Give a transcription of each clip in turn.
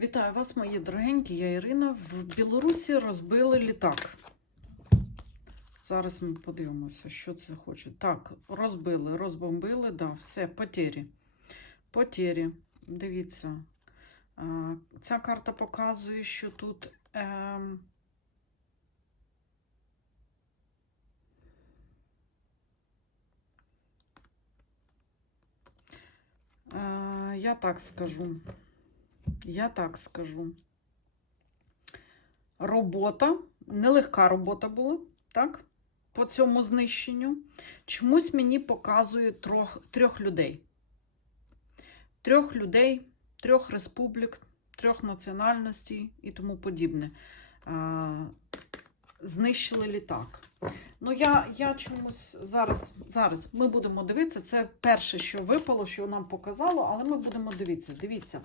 Вітаю вас, мої дорогенькі. Я Ірина. В Білорусі розбили літак. Зараз ми подивимося, що це хоче. Так, розбили, розбомбили, да, все, потері. Потері. Дивіться. Ця карта показує, що тут. Ем... е, Я так скажу. Я так скажу. Робота, нелегка робота була, так? По цьому знищенню. Чомусь мені показує трьох, трьох людей. Трьох людей, трьох республік, трьох національностей і тому подібне. А, знищили літак. Ну, я, я чомусь зараз, зараз ми будемо дивитися. Це перше, що випало, що нам показало, але ми будемо дивитися. Дивіться.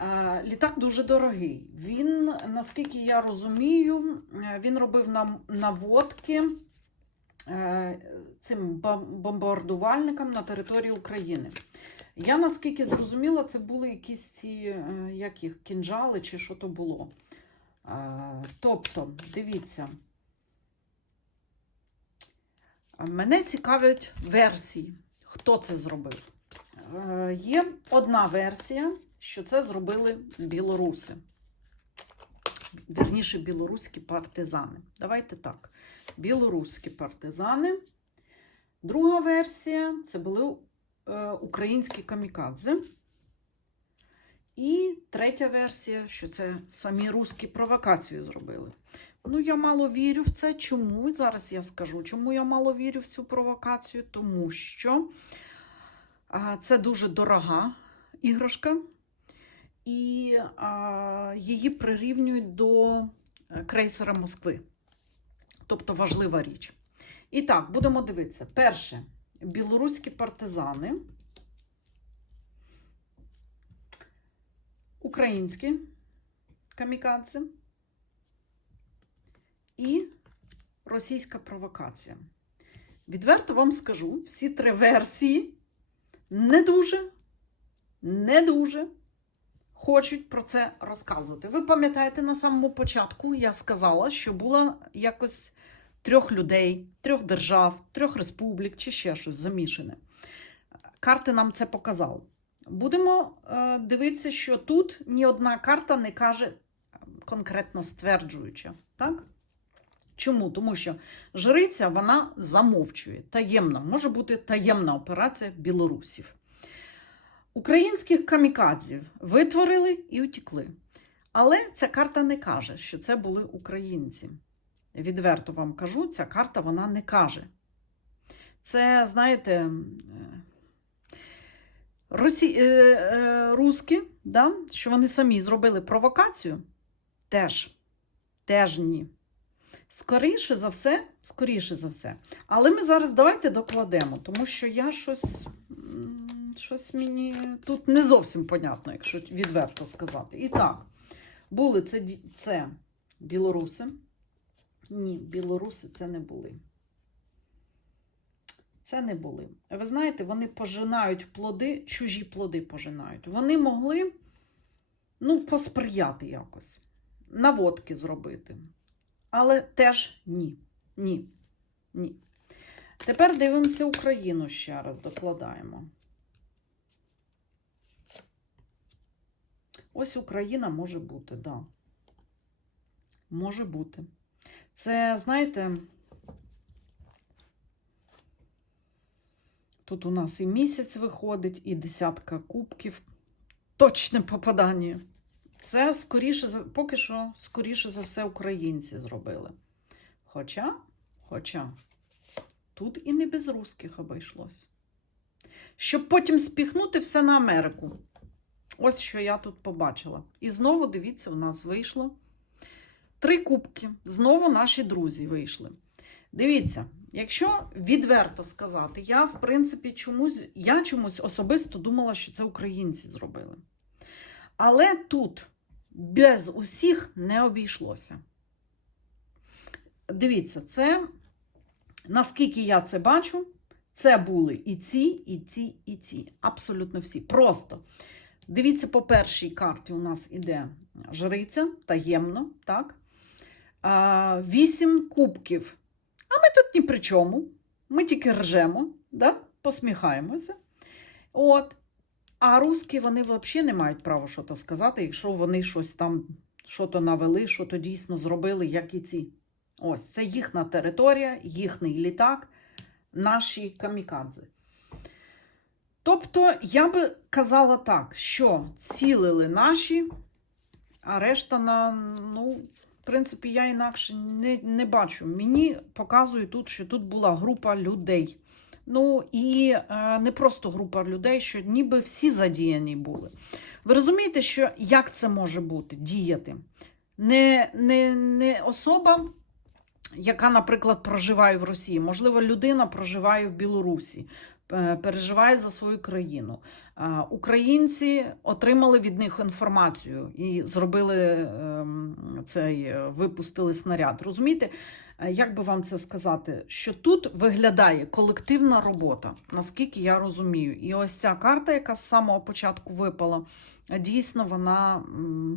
Е, Літак дуже дорогий. Він, наскільки я розумію, е, він робив нам наводки е, цим бомбардувальникам на території України. Я наскільки зрозуміла, це були якісь ці як їх, кінжали чи що то було. Тобто, дивіться. Мене цікавлять версії, хто це зробив. Є одна версія, що це зробили білоруси. Вірніше, білоруські партизани. Давайте так. Білоруські партизани. Друга версія це були е, українські камікадзе. І третя версія, що це самі русські провокацію зробили. Ну, я мало вірю в це. Чому? Зараз я скажу, чому я мало вірю в цю провокацію? Тому що це дуже дорога іграшка, і а, її прирівнюють до е, крейсера Москви. Тобто важлива річ. І так, будемо дивитися. Перше, білоруські партизани, українські камікадзе і російська провокація. Відверто вам скажу, всі три версії не дуже, не дуже хочуть про це розказувати. Ви пам'ятаєте, на самому початку я сказала, що було якось трьох людей, трьох держав, трьох республік чи ще щось замішане. Карти нам це показали. Будемо е, дивитися, що тут ні одна карта не каже конкретно стверджуюча. Так? Чому? Тому що жриця вона замовчує. Таємна, може бути таємна операція білорусів. Українських камікадзів витворили і утікли. Але ця карта не каже, що це були українці. Відверто вам кажу, ця карта вона не каже. Це, знаєте, е, русі... е, е, русські, да? що вони самі зробили провокацію, теж, теж ні. Скоріше за все, скоріше за все. Але ми зараз давайте докладемо, тому що я щось, щось мені тут не зовсім понятно, якщо відверто сказати. І так, були це, це білоруси. Ні, білоруси це не були. Це не були. Ви знаєте, вони пожинають плоди, чужі плоди пожинають. Вони могли ну, посприяти якось, наводки зробити. Але теж ні. Ні. Ні. Тепер дивимося Україну ще раз, докладаємо. Ось Україна може бути, так. Да. Може бути. Це, знаєте, тут у нас і місяць виходить, і десятка кубків. Точне попадання. Це скоріше поки що, скоріше за все, українці зробили. Хоча, хоча, тут і не без русських обійшлось. Щоб потім спіхнути все на Америку. Ось що я тут побачила. І знову, дивіться, у нас вийшло три кубки. Знову наші друзі вийшли. Дивіться, якщо відверто сказати, я, в принципі, чомусь, я чомусь особисто думала, що це українці зробили. Але тут без усіх не обійшлося. Дивіться, це, наскільки я це бачу, це були і ці, і ці, і ці. Абсолютно всі. Просто Дивіться, по першій карті у нас іде жриця, таємно, так? Вісім кубків. А ми тут ні при чому. Ми тільки ржемо, да? посміхаємося. От. А русські вони взагалі не мають права що сказати, якщо вони щось там що то навели, що то дійсно зробили, як і ці. Ось, це їхня територія, їхній літак, наші камікадзе. Тобто, я би казала так, що цілили наші, а решта на, ну, в принципі, я інакше не, не бачу. Мені показує тут, що тут була група людей. Ну і е, не просто група людей, що ніби всі задіяні були. Ви розумієте, що як це може бути діяти? Не, не, не особа, яка, наприклад, проживає в Росії, можливо, людина проживає в Білорусі, переживає за свою країну. Е, Українці отримали від них інформацію і зробили ем, цей, е, випустили снаряд. Розумієте? Е, Як би вам це сказати, що тут виглядає колективна робота, наскільки я розумію. І ось ця карта, яка з самого початку випала, е, дійсно вона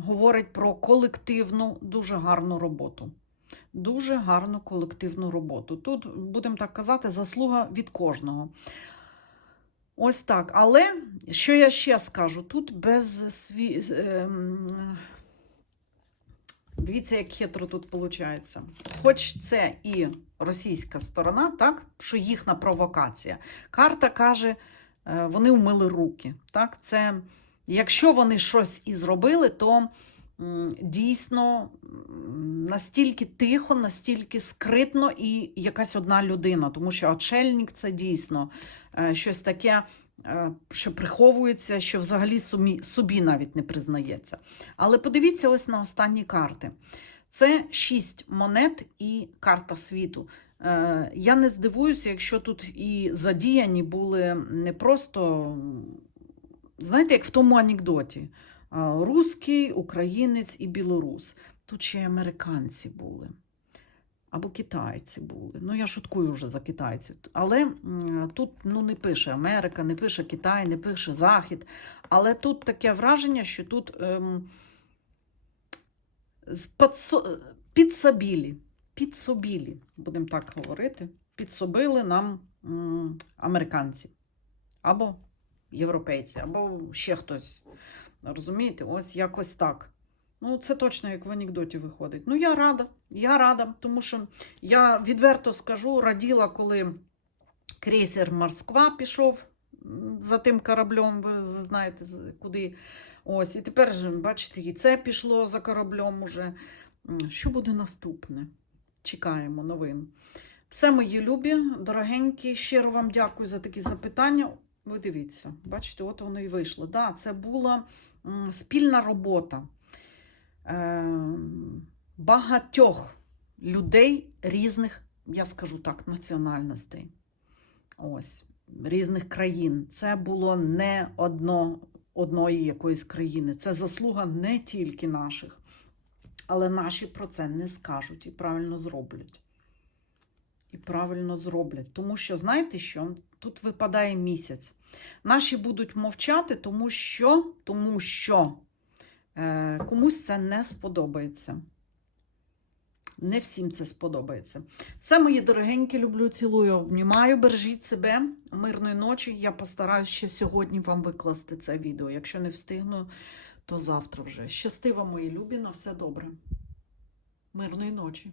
говорить про колективну, дуже гарну роботу. Дуже гарну колективну роботу. Тут, будемо так казати, заслуга від кожного. Ось так. Але що я ще скажу? Тут без сві... ем, Дивіться, як хитро тут виходить. Хоч це і російська сторона, так, що їхня провокація. Карта каже, е, вони вмили руки. Так? Це, якщо вони щось і зробили, то дійсно настільки тихо, настільки скритно і якась одна людина, тому що очельник це дійсно е, щось таке, е, що приховується, що взагалі сумі- собі навіть не признається. Але подивіться ось на останні карти. Це шість монет і карта світу. Е, Я не здивуюся, якщо тут і задіяні були не просто, знаєте, як в тому анекдоті: русський, українець і білорус. Тут ще й американці були. Або китайці були. Ну, я шуткую вже за китайців. Але тут ну, не пише Америка, не пише Китай, не пише Захід. Але тут таке враження, що тут ем, підсобілі, підсобілі, будемо так говорити, підсобили нам м, американці або європейці, або ще хтось. Розумієте, ось якось так. Ну, це точно як в анекдоті виходить. Ну, я рада, я рада, тому що я відверто скажу, раділа, коли крейсер Москва пішов за тим кораблем, ви знаєте, куди. Ось, і тепер, бачите, і це пішло за кораблем уже. Що буде наступне? Чекаємо новин. Все, мої любі, дорогенькі, щиро вам дякую за такі запитання. Ви дивіться, бачите, от воно і вийшло. Да, це була м, спільна робота е, багатьох людей різних, я скажу так, національностей. Ось, різних країн. Це було не одно, одної якоїсь країни. Це заслуга не тільки наших, але наші про це не скажуть і правильно зроблять. І правильно зроблять. Тому що, знаєте що? Тут випадає місяць. Наші будуть мовчати, тому що, тому що е, комусь це не сподобається. Не всім це сподобається. Все, мої дорогенькі, люблю, цілую, обнімаю. Бережіть себе. Мирної ночі. Я постараюсь ще сьогодні вам викласти це відео. Якщо не встигну, то завтра вже. Щастиво, мої любі, на все добре. Мирної ночі.